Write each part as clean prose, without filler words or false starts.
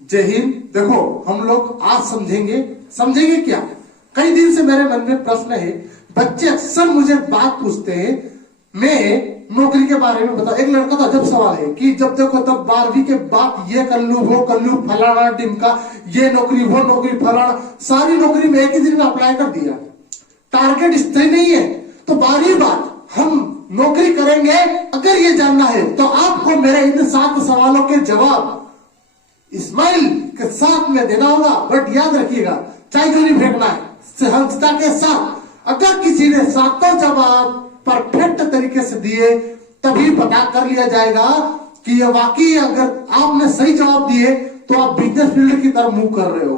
जय हिंद। देखो हम लोग आज समझेंगे क्या। कई दिन से मेरे मन में प्रश्न है, बच्चे अक्सर मुझे बात पूछते हैं, मैं नौकरी के बारे में बता। एक लड़का तो अजब सवाल है कि जब देखो तब 12वीं के बाद ये कर लूं वो कर लूं, फलाना टिमका, ये नौकरी वो नौकरी फलाना, सारी नौकरी में एक ही दिन में अप्लाई कर दिया। टारगेट स्थिर नहीं है। तो 12वीं बाद हम नौकरी करेंगे। अगर ये जानना है तो आपको मेरे इन 7 सवालों के जवाब इस्माइल के साथ में देना होगा। बट याद रखिएगा, चाय क्यों नहीं फेंकना है, सहजता के साथ। अगर किसी ने 7 जवाब परफेक्ट तरीके से दिए तभी पता कर लिया जाएगा कि ये वाकई अगर आपने सही जवाब दिए तो आप बिजनेस फील्ड की तरफ मूव कर रहे हो।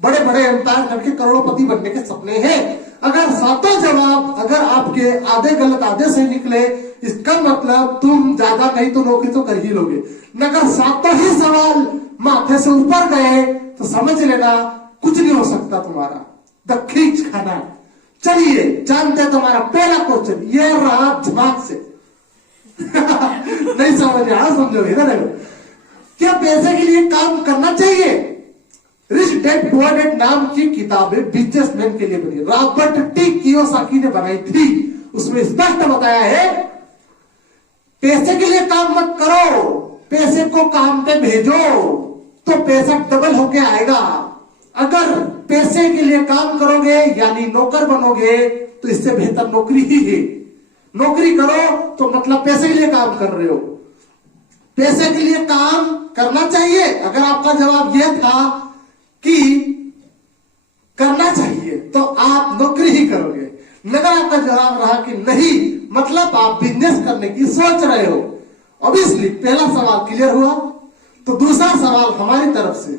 बड़े बड़े एम्पायर करके करोड़पति बनने के सपने हैं। अगर 7 जवाब अगर आपके आधे गलत आधे सही निकले, इसका मतलब तुम ज्यादा नहीं तो नौकरी तो कर ही लोगे। अगर 7 ही सवाल माथे से ऊपर गए तो समझ लेना कुछ नहीं हो सकता तुम्हारा। द खींच खाना। चलिए जानते हैं तुम्हारा पहला क्वेश्चन। ये रहा दिमाग से नहीं समझ आया, समझोगे ना। क्या पैसे के लिए काम करना चाहिए? रिच डैड पुअर डैड नाम की किताबें बिजनेसमैन के लिए बनी, रॉबर्ट टी कियोसाकी ने बनाई थी। उसमें स्पष्ट बताया है पैसे के लिए काम मत करो, पैसे को काम पे भेजो तो पैसा डबल होके आएगा। अगर पैसे के लिए काम करोगे यानी नौकर बनोगे तो इससे बेहतर नौकरी ही है। नौकरी करो तो मतलब पैसे के लिए काम कर रहे हो। पैसे के लिए काम करना चाहिए। अगर आपका जवाब यह था कि करना चाहिए तो आप नौकरी ही करोगे। मगर आपका जवाब रहा कि नहीं, मतलब आप बिजनेस करने की सोच रहे हो। ऑब्वियसली पहला सवाल क्लियर हुआ। तो दूसरा सवाल हमारी तरफ से,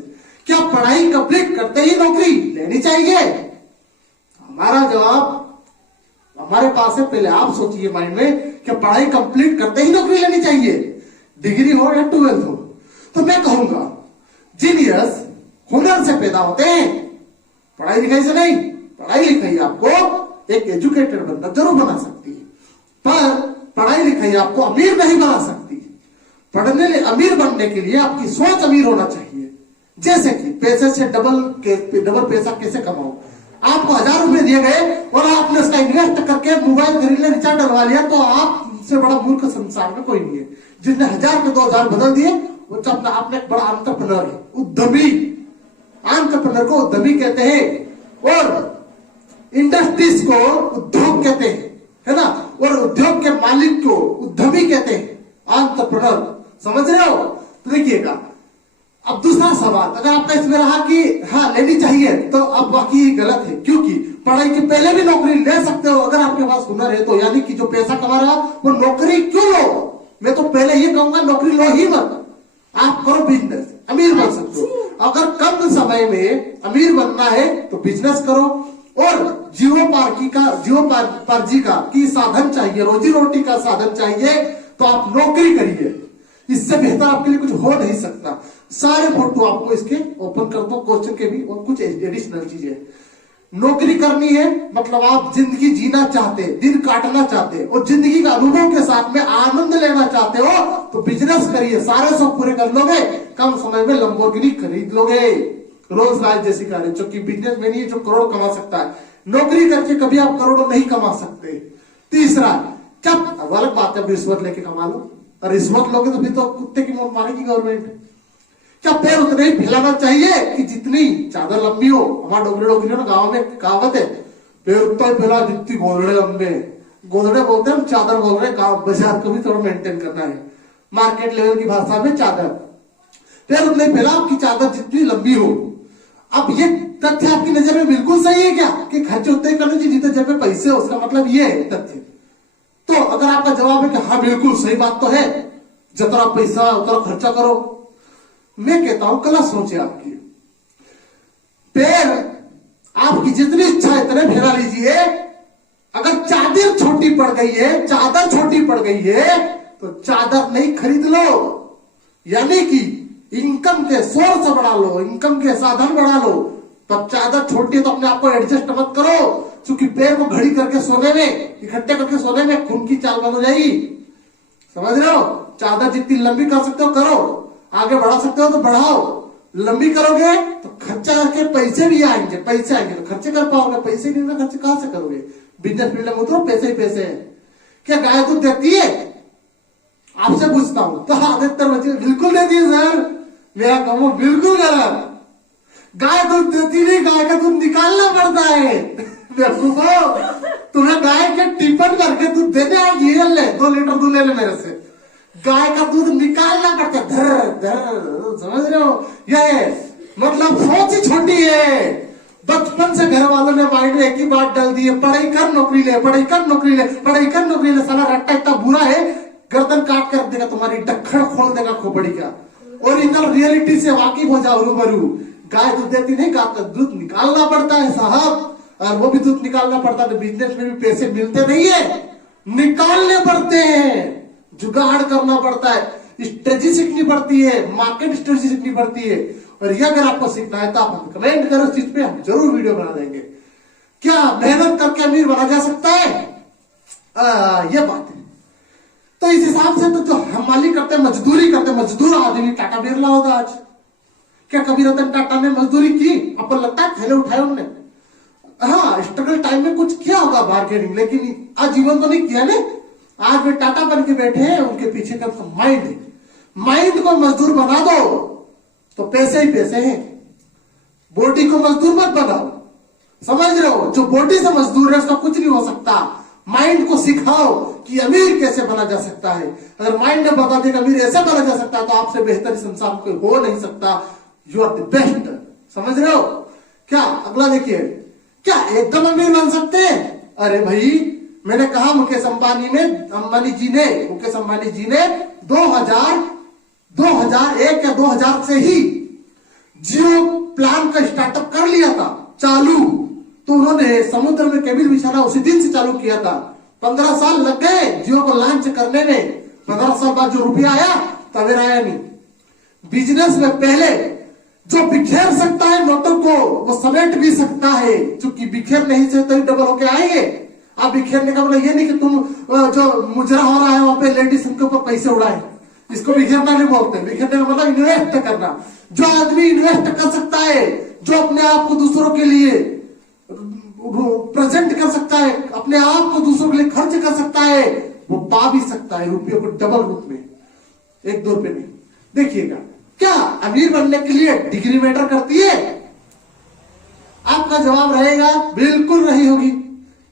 क्या पढ़ाई कंप्लीट करते ही नौकरी लेनी चाहिए? हमारा जवाब हमारे पास है। पहले आप सोचिए माइंड में, क्या पढ़ाई कंप्लीट करते ही नौकरी लेनी चाहिए, डिग्री हो या 12th हो। तो मैं कहूंगा जीनियस हुनर से पैदा होते हैं, पढ़ाई लिखाई से नहीं। पढ़ाई लिखाई आपको एक एजुकेटेड बंदा जरूर बना सकती है, पर पढ़ाई लिखाई आपको अमीर नहीं बना सकती। अमीर बनने के लिए आपकी सोच अमीर होना चाहिए। जैसे कि पैसे से डबल पैसा कैसे कमाओ। आपको 1000 रुपए दिए गए और आपने उसका इन्वेस्ट करके मोबाइल खरीद लिया, रिचार्ज डलवा लिया, तो आपसे बड़ा मूर्ख संसार में कोई नहीं है। जिसने 1000 के 2000 बदल दिए वो अपना आपने एक बड़ा एंटरप्रेन्योर है, उद्यमी। एंटरप्रेन्योर को उद्यमी कहते हैं और इंडस्ट्रीज को उद्योग कहते हैं, है ना। और उद्योग के मालिक को उद्यमी कहते हैं, एंटरप्रेन्योर। समझ रहे हो? तो देखिएगा, अब दूसरा सवाल अगर आपका इसमें रहा कि हाँ लेनी चाहिए, तो अब वाकई गलत है। क्योंकि पढ़ाई के पहले भी नौकरी ले सकते हो अगर आपके पास हुनर है तो। यानी कि जो पैसा कमा रहा वो नौकरी क्यों लो? मैं तो पहले ये कहूंगा नौकरी लो ही मत, आप करो बिजनेस, अमीर बन सकते हो। अगर कम समय में अमीर बनना है तो बिजनेस करो। और जीवोपार्जी का की साधन चाहिए, रोजी रोटी का साधन चाहिए तो आप नौकरी करिए। इससे बेहतर आपके लिए कुछ हो नहीं सकता। सारे फोटो आपको इसके ओपन कर दो, क्वेश्चन के भी, और कुछ एडिशनल चीजें। नौकरी करनी है मतलब आप जिंदगी जीना चाहते, दिन काटना चाहते और जिंदगी का अनुभव के साथ में आनंद लेना चाहते हो तो बिजनेस करिए। सारे शौक पूरे कर लोगे, कम समय में लंबोर्गिनी खरीद लोगे, रोल्स रॉयस जैसी कारें। जो कि बिजनेस में नहीं है जो करोड़ कमा सकता है, नौकरी करके कभी आप करोड़ों नहीं कमा सकते। तीसरा, जब अलग बात है रिश्वत लेके कमा लो, और रिश्वत लोगे तो फिर तो कुत्ते की मौत मारेगी गवर्नमेंट। क्या पैर उतने ही फैलाना चाहिए कि जितनी चादर लंबी हो। हमारे डोगरे ना गांव में कहावत है, पैर उतना ही फैला जितनी गोदड़े लंबे। गोदड़े बोलते हैं, हम चादर बोल रहे हैं। गांव बाजार को भी थोड़ा मेंटेन करना है, मार्केट लेवल की भाषा में चादर। पैर उतने ही फैला आपकी चादर जितनी लंबी हो। अब ये तथ्य आपकी नजर में बिल्कुल सही है क्या कि खर्चे उतने ही करने चाहिए जितने जेब में पैसे हो? उसका मतलब ये है तथ्य। तो अगर आपका जवाब है कि हाँ बिल्कुल सही बात तो है, जितना पैसा उतना खर्चा करो, मैं कहता हूं गलत सोचे आपकी। पैर आपकी जितनी इच्छा है इतने फैला लीजिए। अगर चादर छोटी पड़ गई है तो चादर नहीं खरीद लो। यानी कि इनकम के सोर्स बढ़ा लो, इनकम के साधन बढ़ा लो। तब चादर छोटी है तो अपने आप को एडजस्ट मत करो, क्योंकि पैर को घड़ी करके सोने में, इकट्ठे करके सोने में खून की चाल बंद हो जाएगी। समझ रहे हो? चादर जितनी लंबी कर सकते हो करो, आगे बढ़ा सकते हो तो बढ़ाओ। लंबी करोगे तो खर्चा के पैसे भी आएंगे, पैसे आएंगे तो खर्चे कर पाओगे, पैसे नहीं तो खर्चे कहां से करोगे। बिजनेस फील्ड में उतरो, पैसे ही पैसे हैं। क्या गाय दूध देती है? आपसे पूछता हूं तो अधिकतर बच्चे बिल्कुल देती है सर, मेरा कहूं बिल्कुल गलत। गाय दूध देती नहीं, गाय का दूध निकालना पड़ता है। तुम्हें गाय के टिफन करके दूध देने आएगी, ये ले 2 लीटर दूध ले ले मेरे से। गाय का दूध निकालना पड़ता है, धर धर, समझ रहे हो? ये मतलब सोच ही छोटी है। बचपन से घर वालों ने माइंड में एक ही बात डाल दी है, पढ़ाई कर नौकरी ले, पढ़ाई कर नौकरी ले, पढ़ाई कर नौकरी ले। साला रट्टा इतना बुरा है, गर्दन काट कर देगा, तुम्हारी ढक्कन खोल देगा खोपड़ी का। ओरिजिनल रियलिटी से वाकिफ हो जाओ रूबरू। गाय दूध देती नहीं, गाय का दूध निकालना पड़ता है साहब, और वो भी दूध निकालना पड़ता है। तो बिजनेस में भी पैसे मिलते नहीं है, निकालने पड़ते हैं, जुगाड़ करना पड़ता है, स्ट्रेटजी सीखनी पड़ती है, मार्केट स्ट्रेटजी सीखनी पड़ती है। और ये अगर आपको सीखना है तो आप कमेंट करो इस चीज पे, हम जरूर वीडियो बना देंगे। क्या मेहनत करके अमीर बना जा सकता है? ये बात है। तो इस हिसाब से तो जो हमाली करते, मजदूरी करते, मजदूर आदमी टाटा बिरला होगा आज। क्या कभी रतन टाटा ने मजदूरी की? आपको लगता है थैले उठाए उनने? हाँ, स्ट्रगल टाइम में कुछ किया होगा बार्गेनिंग, लेकिन आजीवन तो नहीं किया ने। आज वे टाटा बन के बैठे हैं, उनके पीछे का माइंड है। माइंड को मजदूर बना दो तो पैसे ही पैसे हैं। बॉडी को मजदूर मत बनाओ, समझ रहे हो? जो बॉडी से मजदूर है उसका कुछ नहीं हो सकता। माइंड को सिखाओ कि अमीर कैसे बना जा सकता है। अगर माइंड ने बता दिया अमीर ऐसे बना जा सकता है तो आपसे बेहतर इस संसार कोई हो नहीं सकता। यू आर द बेस्ट, समझ रहे हो? क्या अगला देखिए, क्या एकदम अमीर बन सकते हैं? अरे भाई, मैंने कहा मुकेश अंबानी जी ने 2001 या 2000 से ही जियो प्लान का स्टार्टअप कर लिया था चालू। तो उन्होंने समुद्र में केबल बिछाना उसी दिन से चालू किया था। 15 साल लग गए जियो को लॉन्च करने में। 15 साल बाद जो रुपया आया तवेर आया नहीं। बिजनेस में पहले जो बिखेर सकता है नोटों को, वो समेट भी सकता है, क्योंकि बिखेर नहीं से तो डबल होके आएंगे। आप बिखेरने का मतलब ये नहीं कि तुम जो मुजरा हो रहा है वहां पे लेडीज उनके ऊपर पैसे उड़ाए, इसको बिखेरना नहीं बोलते। बिखेरने का मतलब इन्वेस्ट करना। जो आदमी इन्वेस्ट कर सकता है, जो अपने आप को दूसरों के लिए प्रेजेंट कर सकता है, अपने आप को दूसरों के लिए खर्च कर सकता है, वो पा भी सकता है रुपये को डबल रूप में, 1-2 रुपए नहीं। देखिएगा, क्या अमीर बनने के लिए डिग्री मैटर करती है? आपका जवाब रहेगा बिल्कुल नहीं होगी।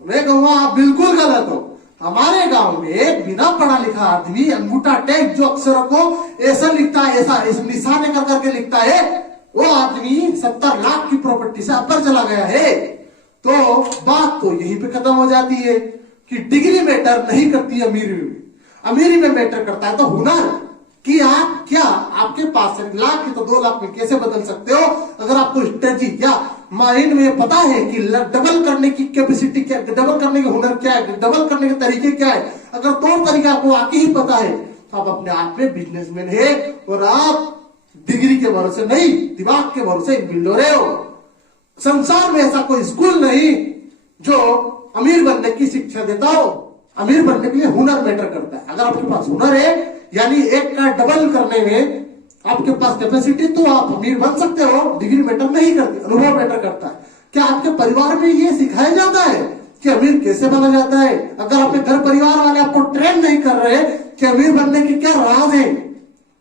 मैं कहूंगा आप बिल्कुल गलत हो। हमारे गांव में एक बिना पढ़ा लिखा आदमी अंगूठा टेक जो अक्षरों को ऐसा लिखता है, ऐसा निशाने कर करके लिखता है, वो आदमी 70 लाख की प्रॉपर्टी से ऊपर चला गया है। तो बात तो यहीं पे खत्म हो जाती है कि डिग्री मैटर नहीं करती अमीरी में। अमीरी में मैटर करता है तो हुनर, कि आप क्या आपके पास 1 लाख की तो 2 लाख में कैसे बदल सकते हो। अगर आपको स्ट्रेटजी या माइंड में पता है कि डबल करने की कैपेसिटी क्या, डबल करने के हुनर क्या है, डबल करने के तरीके क्या है, अगर तौर तरीका आपको आके ही पता है तो आप अपने आप में बिजनेसमैन है। और आप डिग्री के भरोसे नहीं, दिमाग के भरोसे बिल्ड हो रहे हो। संसार में ऐसा कोई स्कूल नहीं जो अमीर बनने की शिक्षा देता हो। अमीर बनने के लिए हुनर मैटर करता है। अगर आपके पास हुनर है, यानी एक का डबल करने में आपके पास कैपेसिटी, तो आप अमीर बन सकते हो। डिग्री मैटर नहीं करती, अनुभव मैटर करता है। क्या आपके परिवार में ये सिखाया जाता है कि अमीर कैसे बना जाता है? अगर अपने घर परिवार वाले आपको ट्रेन नहीं कर रहे कि अमीर बनने की क्या राज है,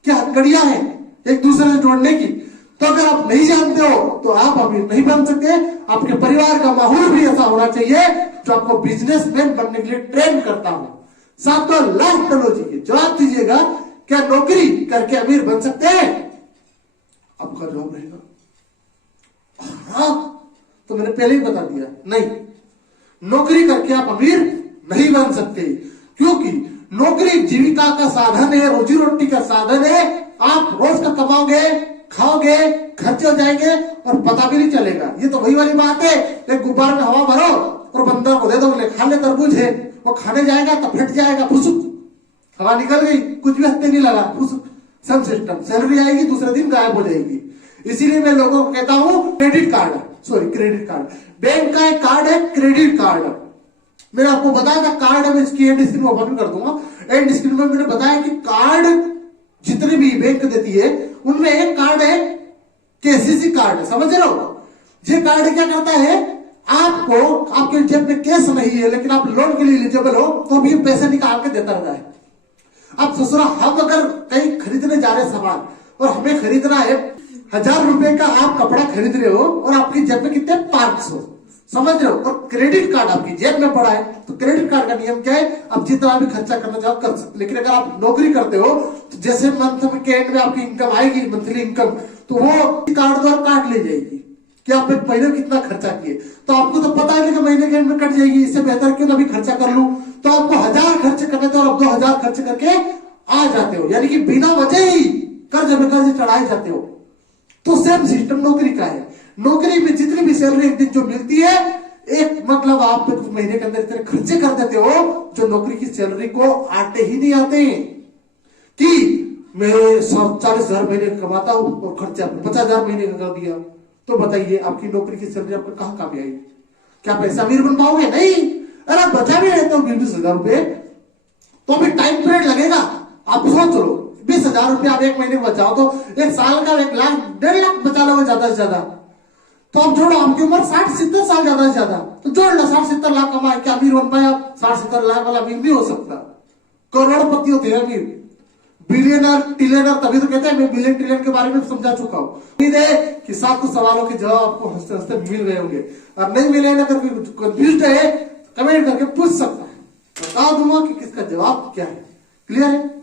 क्या हथकड़ियां हैं एक दूसरे से जोड़ने की, तो अगर आप नहीं जानते हो तो आप अमीर नहीं बन सकते। आपके परिवार का माहौल भी ऐसा होना चाहिए जो आपको बिजनेसमैन बनने के लिए ट्रेन करता हो। सातों लाख टेक्नोलॉजी जवाब दीजिएगा, क्या नौकरी करके अमीर बन सकते हैं? आपका जवाब रहेगा हाँ। तो मैंने पहले ही बता दिया, नहीं, नौकरी करके आप अमीर नहीं बन सकते, क्योंकि नौकरी जीविका का साधन है, रोजी रोटी का साधन है। आप रोज का कमाओगे, खाओगे, खर्चे हो जाएंगे और पता भी नहीं चलेगा। ये तो वही वाली बात है, एक गुब्बारे में हवा भरो और बंदर को दे दो, खा ले, तरबूज है, वो खाने जाएगा तो फट जाएगा, फुसुक हवा निकल गई, कुछ भी हत्ते नहीं लगा, फुसुक सब सिस्टम, सैलरी आएगी दूसरे दिन गायब हो जाएगी। इसीलिए मैं लोगों को कहता हूं क्रेडिट कार्ड, बैंक का एक कार्ड है क्रेडिट कार्ड। मैंने आपको बताया था कार्ड, मैं इसकी एंड स्क्रीन में ओपन कर दूंगा। एंड स्क्रीन में मैंने बताया कि कार्ड जितने भी बैंक देती है उनमें एक कार्ड है केसीसी कार्ड है, समझ रहे हो? ये कार्ड क्या करता है, आपको आपके जेब में कैश नहीं है लेकिन आप लोन के लिए एलिजिबल हो तो भी पैसे निकाल के देता रहता है। अब ससुरा हम अगर कहीं खरीदने जा रहे सामान और हमें खरीदना है 1000 रुपए का, आप कपड़ा खरीद रहे हो और आपकी जेब में कितने 500, समझ रहे हो? और क्रेडिट कार्ड आपकी जेब में पड़ा है तो क्रेडिट कार्ड का नियम क्या है, आप जितना भी खर्चा करना चाहो कर सकते। लेकिन अगर आप नौकरी करते हो तो जैसे मंथ के एंड में आपकी इनकम आएगी, मंथली इनकम, तो वो कार्ड द्वारा काट ले जाएगी कि आप एक महीने में कितना खर्चा किए। तो आपको तो पता है कि महीने के एंड में कट जाएगी, इससे बेहतर क्यों ना अभी खर्चा कर लूं। तो आपको 1000 खर्च करने थे और आप 2000 खर्च करके आ जाते हो, यानी कि बिना वजह ही कर्ज में कर्ज चढ़ाए जाते हो। तो सेम सिस्टम नौकरी का है। नौकरी में जितनी भी सैलरी एक दिन जो मिलती है, एक मतलब आप कुछ महीने के अंदर इतने खर्चे कर देते हो जो नौकरी की सैलरी को आते ही नहीं आते कि मैं 40,000 महीने कमाता हूं और खर्चा 50,000 महीने का कर दिया। तो बताइए आपकी नौकरी की सैलरी आपको कहां काम आएगी? क्या पैसा अमीर बन पाओगे? नहीं। अरे आप बचा भी रहते हो 20,000 रुपए तो अभी टाइम पीरियड लगेगा। आप सोच लो 20,000 रुपए आप एक महीने में बचाओ तो एक साल का 1 लाख 1.5 लाख बचा लोगे ज्यादा से ज्यादा। तो आप जोड़ो, आपकी उम्र 60-70 साल ज्यादा से ज्यादा, तो जोड़ लो 60-70 लाख कमाए, क्या अमीर बन पाए आप? 60-70 लाख वाला अमीर नहीं हो सकता, करोड़पति होते हैं अमीर, बिलियनर टिलियनर। तभी तो कहते हैं मैं बिलियन ट्रिलियन के बारे में समझा चुका हूं। उम्मीद है कि 7 सवालों के जवाब आपको हंसते हंसते मिल गए होंगे। और नहीं मिले ना, अगर कंफ्यूज है कमेंट करके पूछ सकता है, बता दूंगा कि किसका जवाब क्या है। क्लियर है?